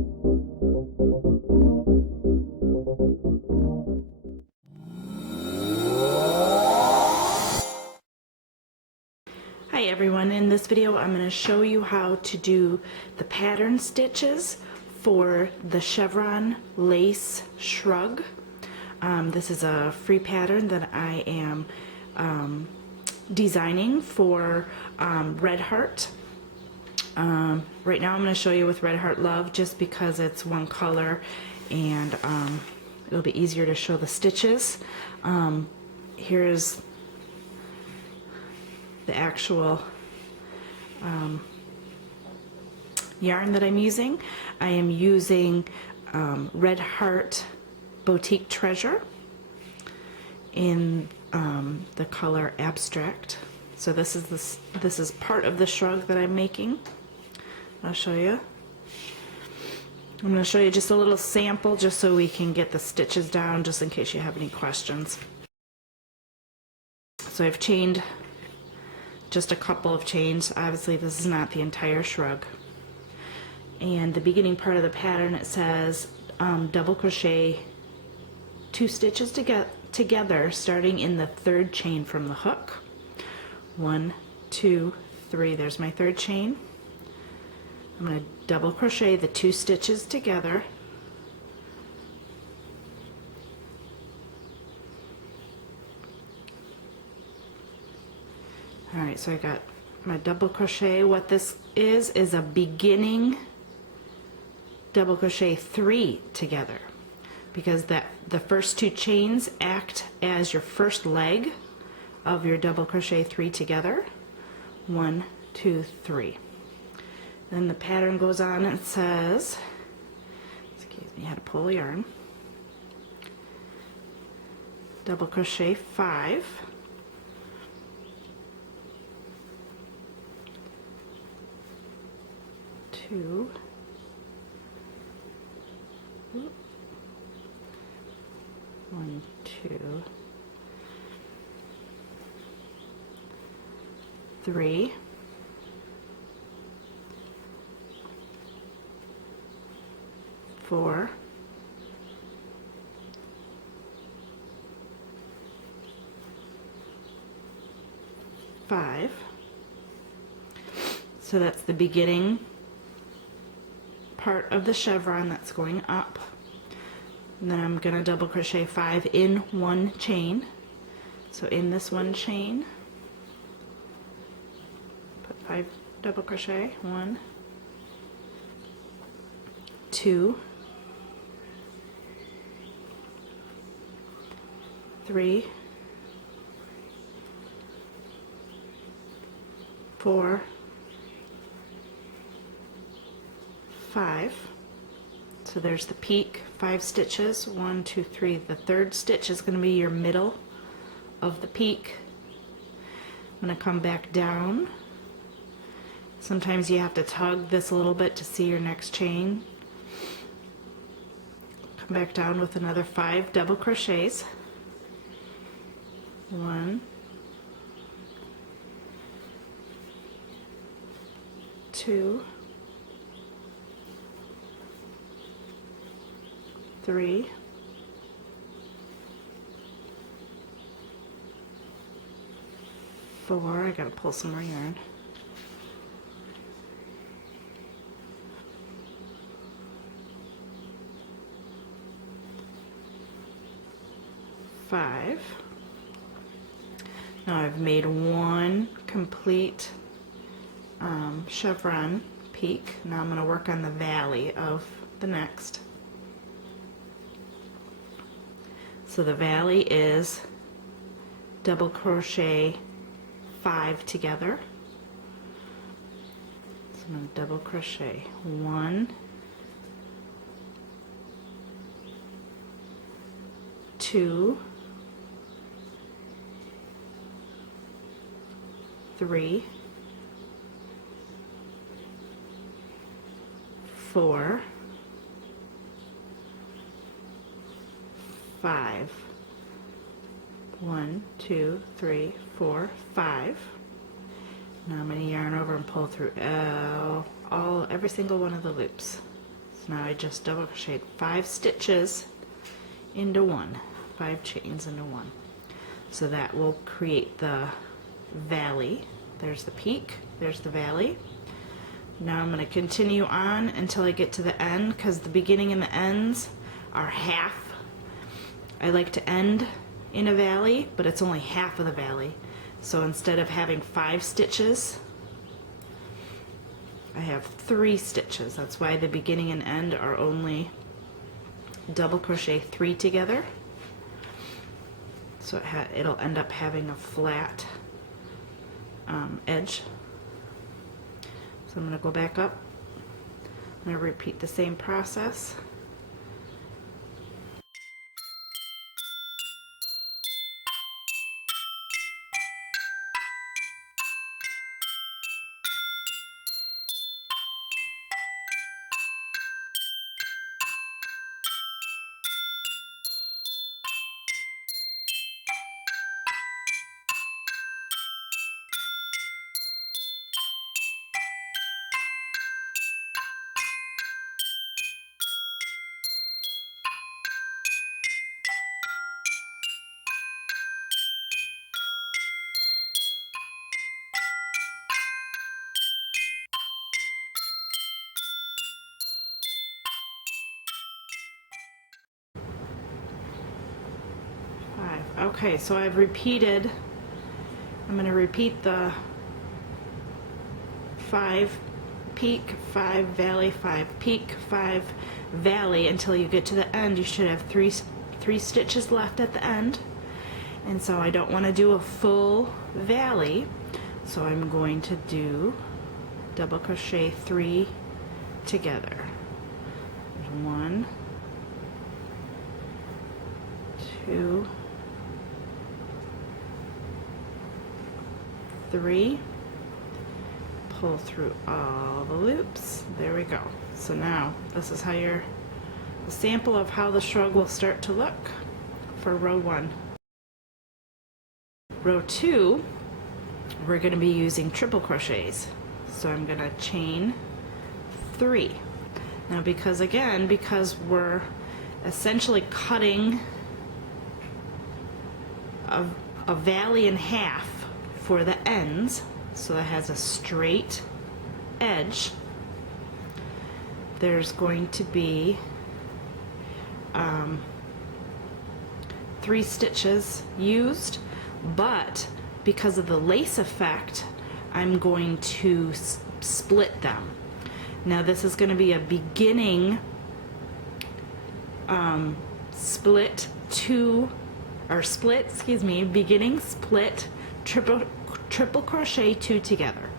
Hi everyone, in this video I'm going to show you how to do the pattern stitches for the Chevron Lace Shrug. This is a free pattern that I am designing for Red Heart. Right now I'm going to show you with Red Heart Love just because it's one color and it'll be easier to show the stitches. Here's the actual yarn that I'm using. I am using Red Heart Boutique Treasure in the color Abstract. So this is part of the shrug that I'm making. I'll show you. I'm going to show you just a little sample just so we can get the stitches down, just in case you have any questions. So I've chained just a couple of chains. Obviously this is not the entire shrug. And the beginning part of the pattern, it says double crochet 2 stitches together starting in the 3rd chain from the hook. 1, 2, 3. There's my 3rd chain. I'm going to double crochet the 2 stitches together. Alright, so I got my double crochet. What this is a beginning double crochet 3 together, because the first 2 chains act as your first leg of your double crochet 3 together. 1, 2, 3. Then the pattern goes on and it says, excuse me, I had to pull a yarn, double crochet 5, 2, 1, 2, 3, 4, 5. So that's the beginning part of the chevron that's going up. And then I'm going to double crochet 5 in one chain. So in this one chain, put 5 double crochet. 1, 2, 3, 4, 5. So there's the peak, 5 stitches, 1, 2, 3. The 3rd stitch is going to be your middle of the peak. I'm going to come back down. Sometimes you have to tug this a little bit to see your next chain. Come back down with another 5 double crochets. 1, 2, 3, 4. I gotta pull some more yarn. 5. Now I've made one complete chevron peak. Now I'm going to work on the valley of the next. So the valley is double crochet 5 together. So I'm going to double crochet 1, 2, 3, 4, 5. 1, 2, 3, 4, 5. Now I'm going to yarn over and pull through every single one of the loops. So Now I just double crocheted 5 stitches into one, 5 chains into one. So that will create the valley. There's the peak, there's the valley. Now I'm going to continue on until I get to the end, because the beginning and the ends are half. I like to end in a valley, but it's only half of the valley. So instead of having 5 stitches, I have 3 stitches. That's why the beginning and end are only double crochet 3 together. So it'll end up having a flat edge. So I'm going to go back up. I'm going to repeat the same process. Okay, so I've repeated, I'm going to repeat the 5 peak, 5 valley, 5 peak, 5 valley until you get to the end. You should have three stitches left at the end. And so I don't want to do a full valley, so I'm going to do double crochet 3 together. There's 1, 2, 3, pull through all the loops. There we go. So now this is how a sample of how the shrug will start to look for row 1. Row 2, we're going to be using triple crochets. So I'm going to chain 3. Now because we're essentially cutting a valley in half for the ends, so that has a straight edge, there's going to be 3 stitches used, but because of the lace effect, I'm going to split them. Now this is going to be a beginning beginning split triple crochet 2 together.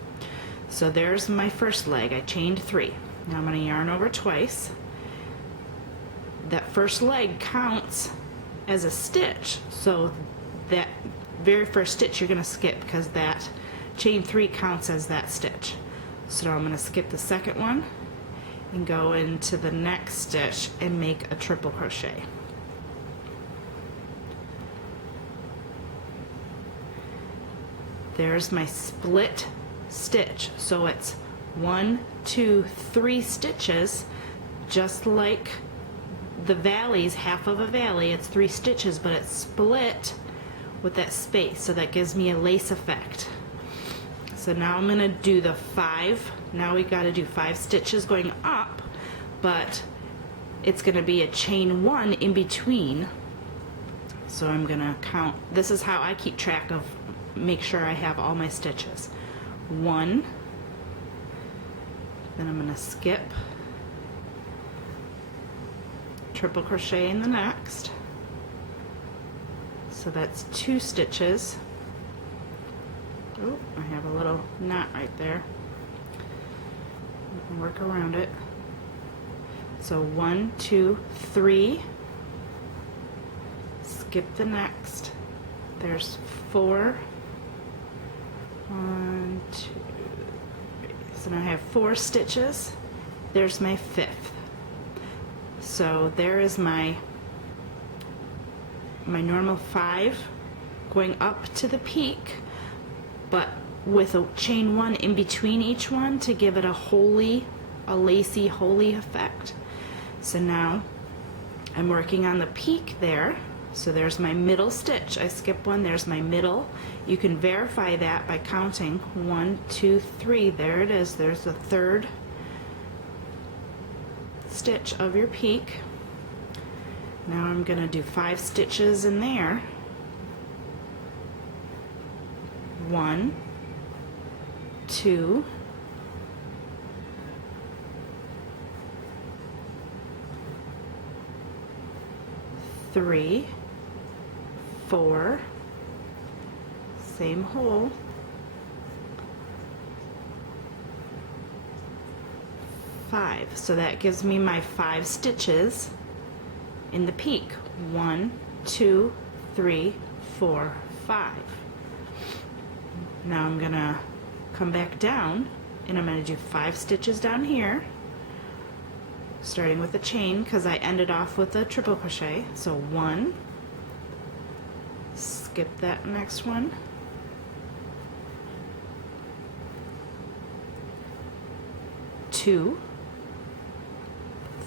So there's my first leg. I chained 3. Now I'm going to yarn over twice. That first leg counts as a stitch, so that very first stitch you're going to skip, because that chain 3 counts as that stitch. So now I'm going to skip the second one and go into the next stitch and make a triple crochet. There's my split stitch. So it's 1, 2, 3 stitches, just like the valleys, half of a valley, it's 3 stitches, but it's split with that space, so that gives me a lace effect. So now I'm going to do the 5. Now we got to do 5 stitches going up, but it's going to be a chain 1 in between. So I'm going to count. This is how I keep track of, make sure I have all my stitches. 1, then I'm going to skip, triple crochet in the next. So that's 2 stitches. Oh, I have a little knot right there. I can work around it. So 1, 2, 3. Skip the next. There's 4. 1, 2, 3. So now I have 4 stitches. There's my 5th. So there is my normal 5 going up to the peak, but with a chain 1 in between each one to give it a lacy, holy effect. So now I'm working on the peak there. So there's my middle stitch. I skip one, there's my middle. You can verify that by counting 1, 2, 3. There it is. There's the third stitch of your peak. Now I'm going to do 5 stitches in there. 1, 2, 3, 4, same hole, 5. So that gives me my 5 stitches in the peak. 1, 2, 3, 4, 5. Now I'm gonna come back down and I'm gonna do 5 stitches down here, starting with a chain because I ended off with a triple crochet. So 1, skip that next one, 2,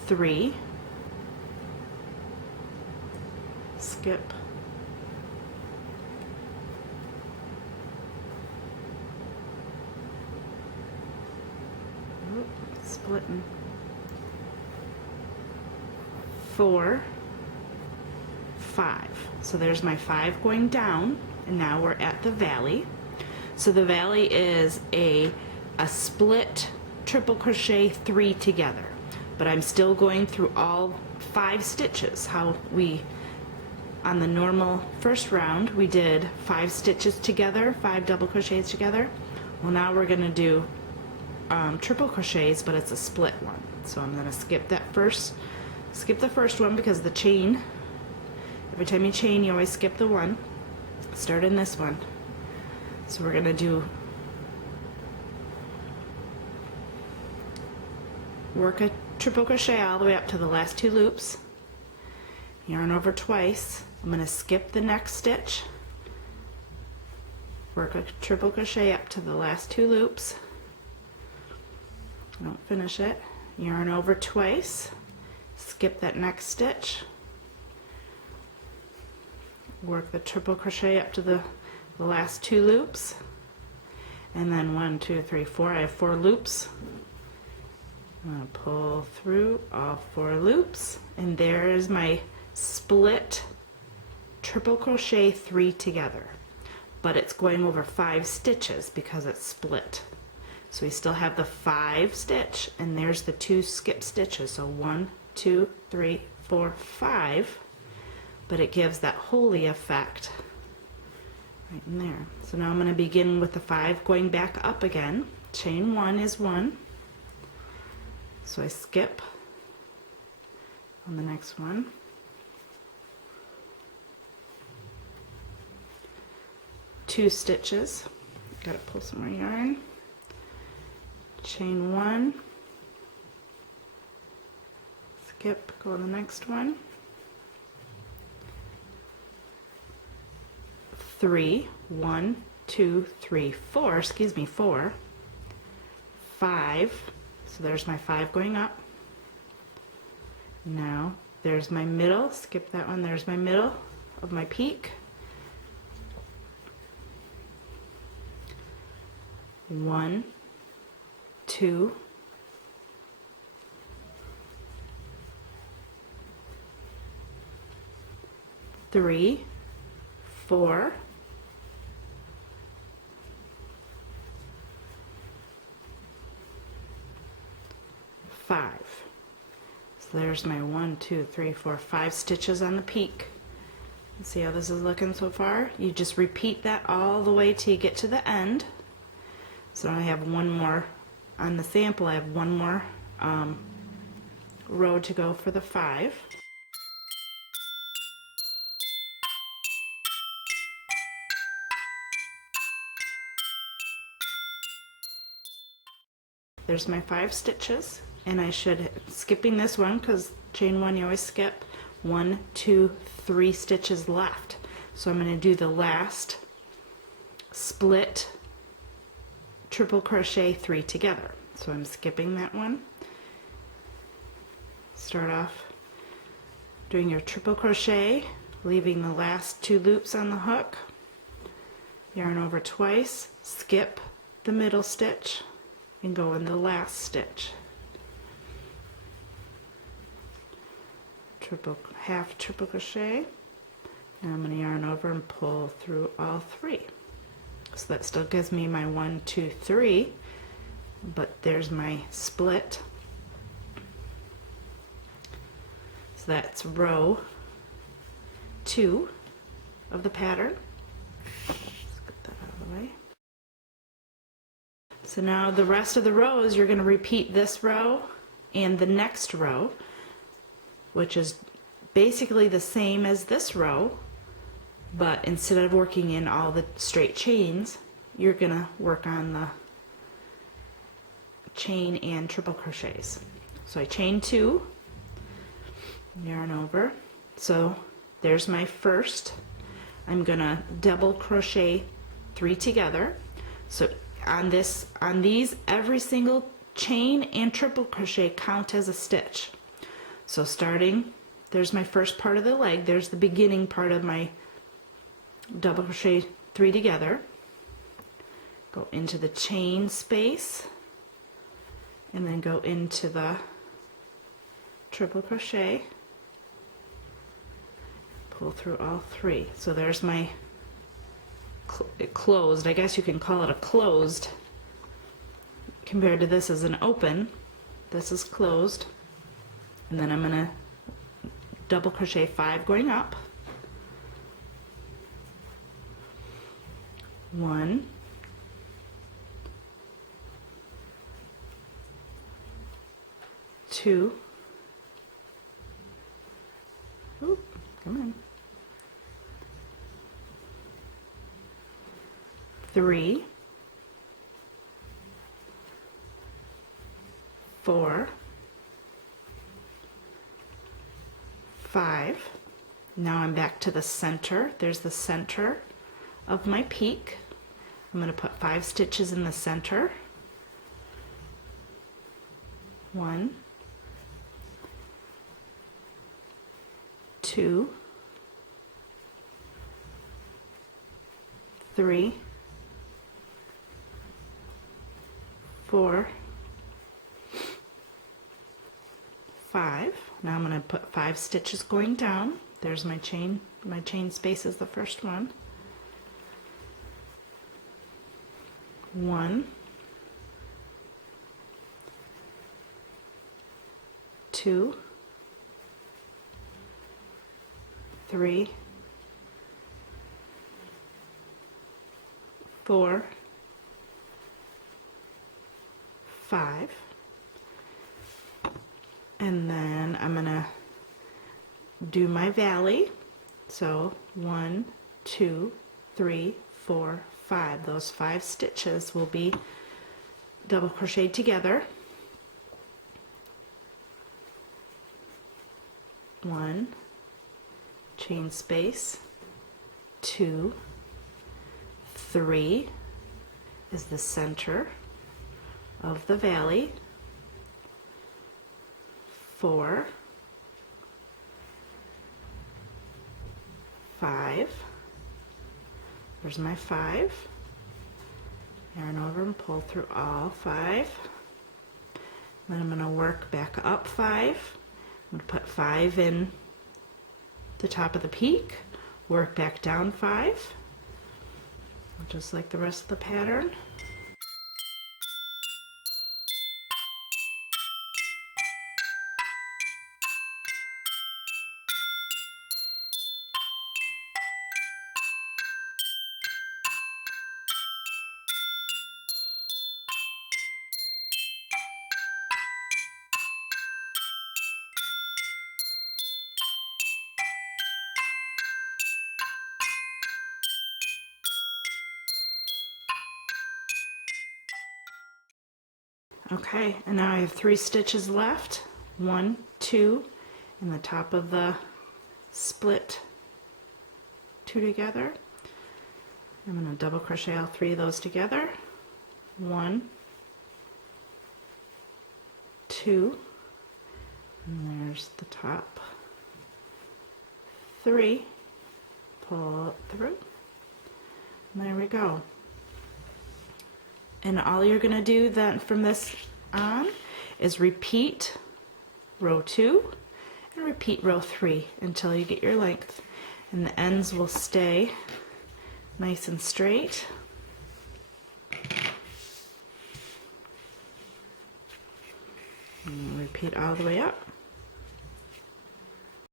3, skip, 4, 5. So there's my 5 going down, and now we're at the valley. So the valley is a split triple crochet 3 together, but I'm still going through all 5 stitches. How we, on the normal first round, we did 5 stitches together, 5 double crochets together. Well, now we're going to do triple crochets, but it's a split one. So I'm going to skip the first one because the chain, every time you chain you always skip the one. Start in this one. So we're going to work a triple crochet all the way up to the last 2 loops, yarn over twice. I'm going to skip the next stitch, work a triple crochet up to the last 2 loops, don't finish it, yarn over twice, skip that next stitch, work the triple crochet up to the last 2 loops, and then 1, 2, 3, 4. I have 4 loops. I'm going to pull through all 4 loops, and there is my split triple crochet 3 together, but it's going over 5 stitches because it's split. So we still have the 5 stitch, and there's the 2 skip stitches. So 1, 2, 3, 4, 5, but it gives that holy effect right in there. So now I'm going to begin with the 5 going back up again. Chain 1 is 1. So I skip on the next one. Two stitches. Gotta pull some more yarn. Chain 1. Skip, go to the next one. 3, 1, 2, 3, 4, excuse me, 4, 5. So there's my 5 going up. Now there's my middle, skip that one, there's my middle of my peak. 1, 2, 3, 4, 5. So there's my 1, 2, 3, 4, 5 stitches on the peak. See how this is looking so far? You just repeat that all the way till you get to the end. So I have one more on the sample. I have one more row to go for the 5. There's my 5 stitches, and I should, skipping this one because chain 1 you always skip, 1, 2, 3 stitches left. So I'm going to do the last split triple crochet 3 together. So I'm skipping that one, start off doing your triple crochet, leaving the last 2 loops on the hook, yarn over twice, skip the middle stitch, and go in the last stitch. Half triple crochet, and I'm going to yarn over and pull through all 3. So that still gives me my 1, 2, 3, but there's my split. So that's row 2 of the pattern. Let's get that out of the way. So now the rest of the rows, you're going to repeat this row and the next row, which is basically the same as this row, but instead of working in all the straight chains, you're going to work on the chain and triple crochets. So I chain 2, yarn over. So there's my first. I'm going to double crochet 3 together. So on these, every single chain and triple crochet count as a stitch. So starting, there's my first part of the leg, there's the beginning part of my double crochet 3 together, go into the chain space, and then go into the triple crochet, pull through all 3. So there's my closed, I guess you can call it a closed, compared to this as an open. This is closed, and then I'm going to double crochet 5 going up, 1, 2, oop, come on, 3, 4, 5. Now I'm back to the center. There's the center of my peak. I'm going to put 5 stitches in the center. 1, 2, 3, 4, 5. Now I'm going to put 5 stitches going down. There's my chain. My chain space is the first one. 1, 2, 3, 4, 5. And then I'm going to do my valley. So 1, 2, 3, 4, 5. Those 5 stitches will be double crocheted together. 1, chain space, 2, 3 is the center of the valley, 4, 5, there's my 5, yarn over and pull through all 5, then I'm going to work back up 5, I'm going to put 5 in the top of the peak, work back down 5, just like the rest of the pattern. Okay, and now I have 3 stitches left. 1, 2, in the top of the split 2 together. I'm going to double crochet all 3 of those together. 1, 2, And there's the top 3. Pull it through. And there we go. And all you're going to do then from this on is repeat row 2 and repeat row 3 until you get your length. And the ends will stay nice and straight. And repeat all the way up.